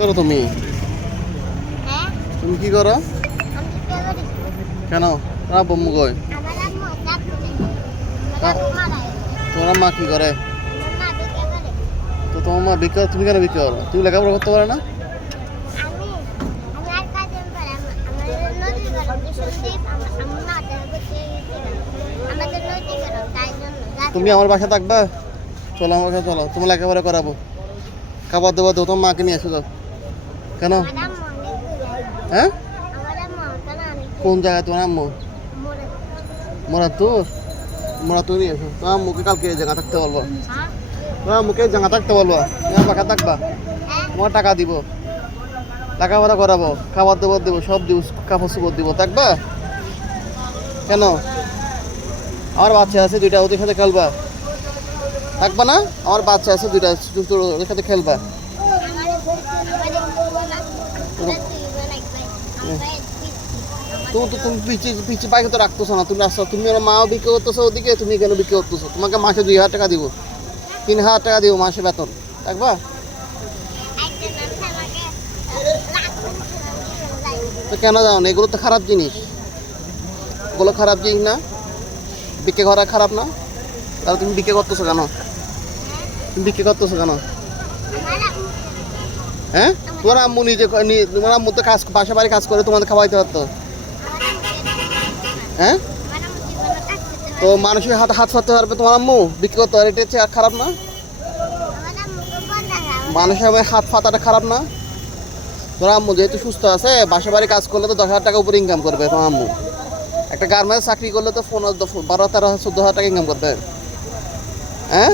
করো তুমি? তুমি কি করো? কেন তোমার বম্মু কই? তোমার মা কি করে? তো তোমার মা বিক্রি, তুমি কেন বিক্রি করো? তুমি লেখাপড়া করতে পারো না? তুমি আমার বাসায় থাকবা? চলো আমার বাসায়, চলো তোমার লেখাপড়া করাবো, খাবার দেবো, তো তোমার মাকে নিয়ে এসো যাও। কেন? হ্যাঁ, কোন জায়গায় তোমার আম্মু? মোরাতুর? মোরাতুর নিয়ে এসো, তোমার আম্মুকে কালকে জায়গা থাকতে বলবো, তোমার আম্মুকে জায়গা থাকতে বলবো, তোমার বাসায় থাকবা, তোমার টাকা দিব, লেখাপড়া করাবো, খাবার দাবার দেবো, সব দিব, কাপড় চোপড় দিব, থাকবা? কেন? আমার বাচ্চা আছে দুইটা, ওদের সাথে খেলবা, থাকবা না? আমার বাচ্চা আছে দুইটা, ওদের সাথে খেলবা। তুমি পিছিয়ে বাইকে তো রাখতেছো না, তুমি আসছো, তুমি ওর মাও বিক্রি করতেছো ওদিকে, তুমি কেন বিক্রি করতেছো? তোমাকে মাসে 2,000 টাকা দিব, 3,000 টাকা দিব মাসে বেতন, থাকবা? তো কেন যাও না? এগুলো তো খারাপ জিনিস, এগুলো খারাপ জিনিস না, বিক্রি করা খারাপ না? তাহলে তুমি বিক্রি করতেছো কেন? তুমি বিক্রি করতেছো কেন? হ্যাঁ, তোমার আম্মু নিজে, তোমার আম্মু তো কাজ, বাসা বাড়ি কাজ করে তোমাদের খাওয়াইতে পারতো। হ্যাঁ, তো মানুষের হাত হাত ফাতে পারবে তোমার আম্মু, বিক্রি করতে পারে, এটা হচ্ছে আর খারাপ না? মানুষের হাত ফাতাটা খারাপ না? তোমার আম্মু যেহেতু সুস্থ আছে, বাসা বাড়ি কাজ করলে তো 10,000 টাকা উপরে ইনকাম করবে তোমার আম্মু। একটা গার্মেন্টস চাকরি করলে তো 12, 13, 14,000 টাকা ইনকাম করবে। হ্যাঁ,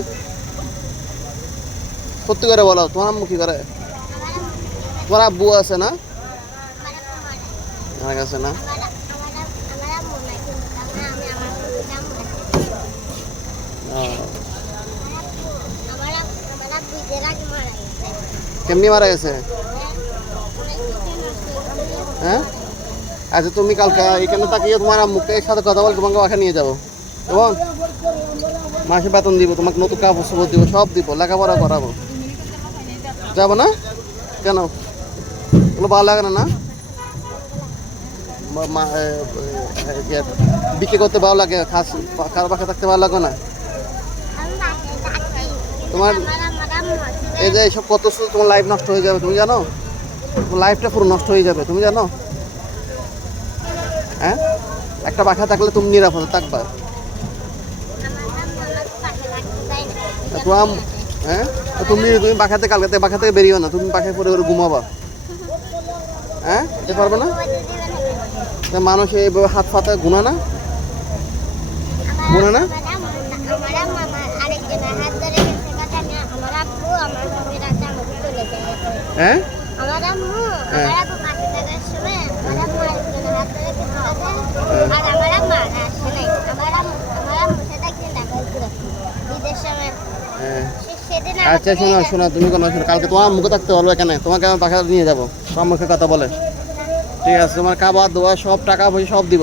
সত্যি করে বলো, তোমার আম্মু কি করে? তোমার আব্বু আছে না? আমার কাছে না? কেমনি মারা গেছে? হ্যাঁ, আচ্ছা তুমি কালকে এখানে তাকিয়ে তোমার আম্মুকে সাথে কথা বলে তোমাকে বাসা নিয়ে যাবো, এবং মাসে বেতন দিব, তোমাকে নতুন কাপড় চোপড় দিব, সব দিব, লেখাপড়া করাবো, যাবো না? কেন? ওগুলো ভালো লাগে না? না বিক্রি করতে ভালো লাগে, কারো বাসা থাকতে ভালো লাগে না? তোমার এই যে সব কত তোমার লাইফ নষ্ট হয়ে যাবে, তুমি জানো? তোমার লাইফটা পুরো নষ্ট হয়ে যাবে, তুমি জানো? হ্যাঁ, একটা বাসা থাকলে তুমি নিরাপদে থাকবা। তোমার হ্যাঁ, তুমি তুমি বাসা থেকে বেরিও না, তুমি বাসায় পরে করে ঘুমাবা। হ্যাঁ, যেতে পারবে না? মানুষ এইভাবে হাত ফাতে গুণা না, গুণা না? হ্যাঁ, আচ্ছা শোনো শোনো, তুমি কোনো কালকে তোমার মুখে থাকতে বলবে, এখানে তোমাকে আমি বাসা নিয়ে যাবো, তোমার মুখে কথা বলে, ঠিক আছে? তোমার খাবার দাবার সব টাকা পয়সা সব দিব।